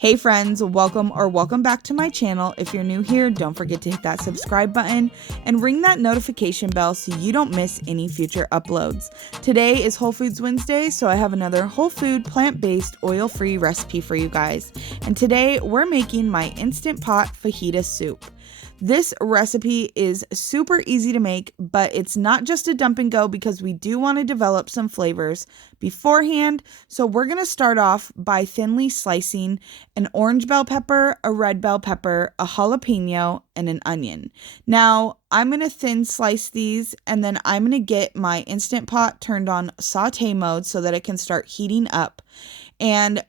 Hey friends, welcome back to my channel. If you're new here, don't forget to hit that subscribe button and ring that notification bell so you don't miss any future uploads. Today is Whole Foods Wednesday, so I have another whole food, plant-based, oil-free recipe for you guys. And today we're making my Instant Pot fajita soup. This recipe is super easy to make, but it's not just a dump and go because we do want to develop some flavors beforehand. So we're going to start off by thinly slicing an orange bell pepper, a red bell pepper, a jalapeno, and an onion. Now, I'm going to thin slice these, and then I'm going to get my Instant Pot turned on saute mode so that it can start heating up. And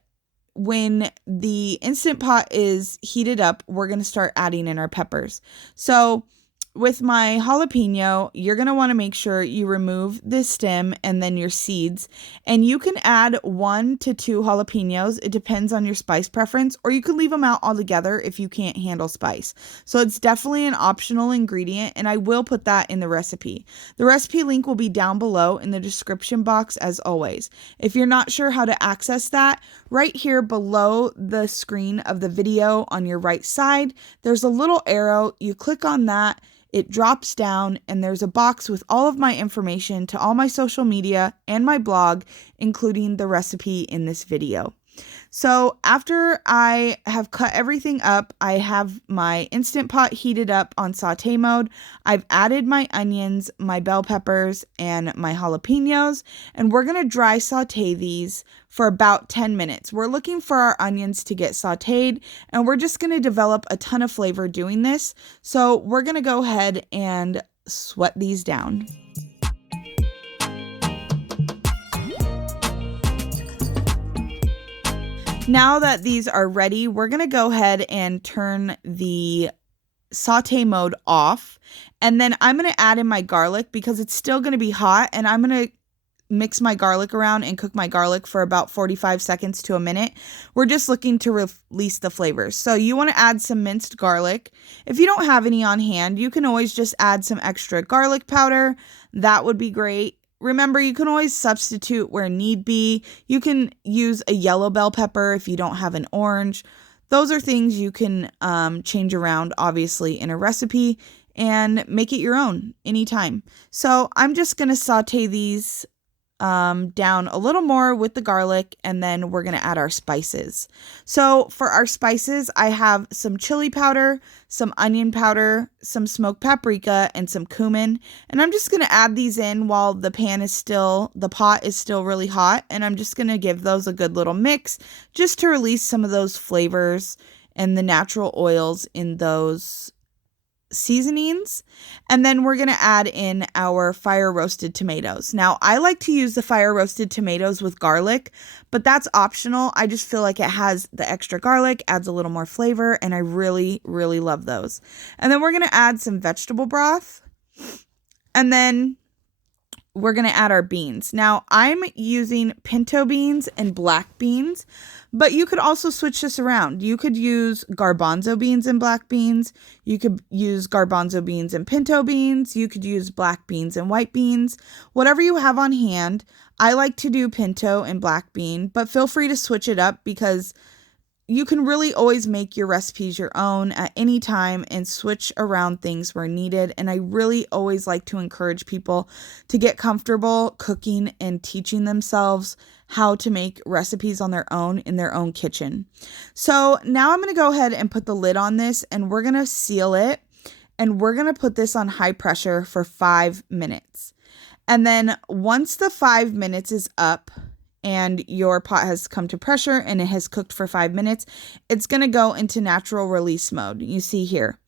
when the Instant Pot is heated up, we're going to start adding in our peppers. So with my jalapeno, you're going to want to make sure you remove the stem and then your seeds. And you can add 1 to 2 jalapenos. It depends on your spice preference, or you can leave them out altogether if you can't handle spice. So it's definitely an optional ingredient, and I will put that in the recipe. The recipe link will be down below in the description box as always. If you're not sure how to access that, right here below the screen of the video on your right side, there's a little arrow. You click on that. It drops down and there's a box with all of my information to all my social media and my blog, including the recipe in this video. So after I have cut everything up, I have my Instant Pot heated up on saute mode. I've added my onions, my bell peppers, and my jalapenos, and we're going to dry saute these for about 10 minutes. We're looking for our onions to get sauteed, and we're just going to develop a ton of flavor doing this. So we're going to go ahead and sweat these down. Now that these are ready, we're going to go ahead and turn the saute mode off. And then I'm going to add in my garlic because it's still going to be hot. And I'm going to mix my garlic around and cook my garlic for about 45 seconds to a minute. We're just looking to release the flavors. So you want to add some minced garlic. If you don't have any on hand, you can always just add some extra garlic powder. That would be great. Remember, you can always substitute where need be. You can use a yellow bell pepper if you don't have an orange. Those are things you can change around, obviously, in a recipe and make it your own anytime. So I'm just going to saute these down a little more with the garlic, and then we're going to add our spices. So for our spices, I have some chili powder, some onion powder, some smoked paprika, and some cumin. And I'm just going to add these in while the pot is still really hot. And I'm just going to give those a good little mix just to release some of those flavors and the natural oils in those seasonings. And then we're going to add in our fire roasted tomatoes. Now, I like to use the fire roasted tomatoes with garlic, but that's optional. I just feel like it has the extra garlic, adds a little more flavor, and I really, really love those. And then we're going to add some vegetable broth. And then we're going to add our beans. Now, I'm using pinto beans and black beans, but you could also switch this around. You could use garbanzo beans and black beans. You could use garbanzo beans and pinto beans. You could use black beans and white beans. Whatever you have on hand. I like to do pinto and black bean, but feel free to switch it up because you can really always make your recipes your own at any time and switch around things where needed. And I really always like to encourage people to get comfortable cooking and teaching themselves how to make recipes on their own in their own kitchen. So now I'm going to go ahead and put the lid on this, and we're going to seal it, and we're going to put this on high pressure for 5 minutes. And then once the 5 minutes is up, and your pot has come to pressure and it has cooked for 5 minutes, it's going to go into natural release mode. You see here.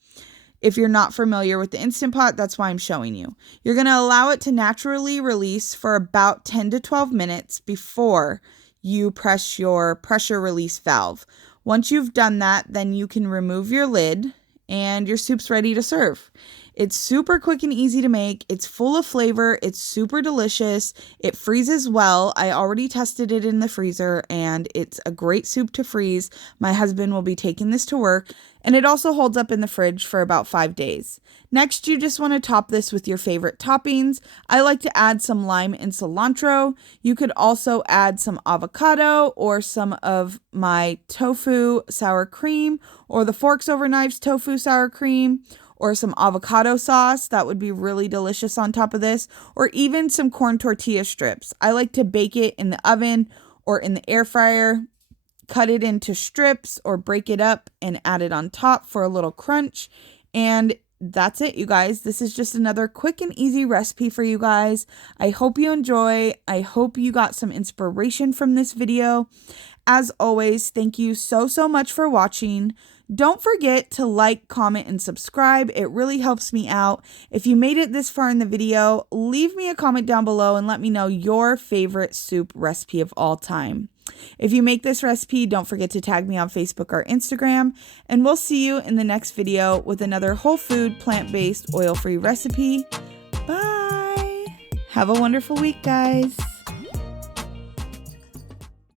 If you're not familiar with the Instant Pot, that's why I'm showing you. You're going to allow it to naturally release for about 10 to 12 minutes before you press your pressure release valve. Once you've done that, then you can remove your lid and your soup's ready to serve. It's super quick and easy to make. It's full of flavor. It's super delicious. It freezes well. I already tested it in the freezer and it's a great soup to freeze. My husband will be taking this to work, and it also holds up in the fridge for about 5 days. Next, you just want to top this with your favorite toppings. I like to add some lime and cilantro. You could also add some avocado or some of my tofu sour cream, or the Forks Over Knives tofu sour cream, or some avocado sauce. That would be really delicious on top of this, or even some corn tortilla strips. I like to bake it in the oven or in the air fryer, cut it into strips or break it up and add it on top for a little crunch. And that's it, you guys. This is just another quick and easy recipe for you guys. I hope you enjoy. I hope you got some inspiration from this video. As always, thank you so much for watching. Don't forget to like, comment, and subscribe. It really helps me out. If you made it this far in the video, leave me a comment down below and let me know your favorite soup recipe of all time. If you make this recipe, don't forget to tag me on Facebook or Instagram, and we'll see you in the next video with another whole food, plant-based, oil-free recipe. Bye! Have a wonderful week, guys.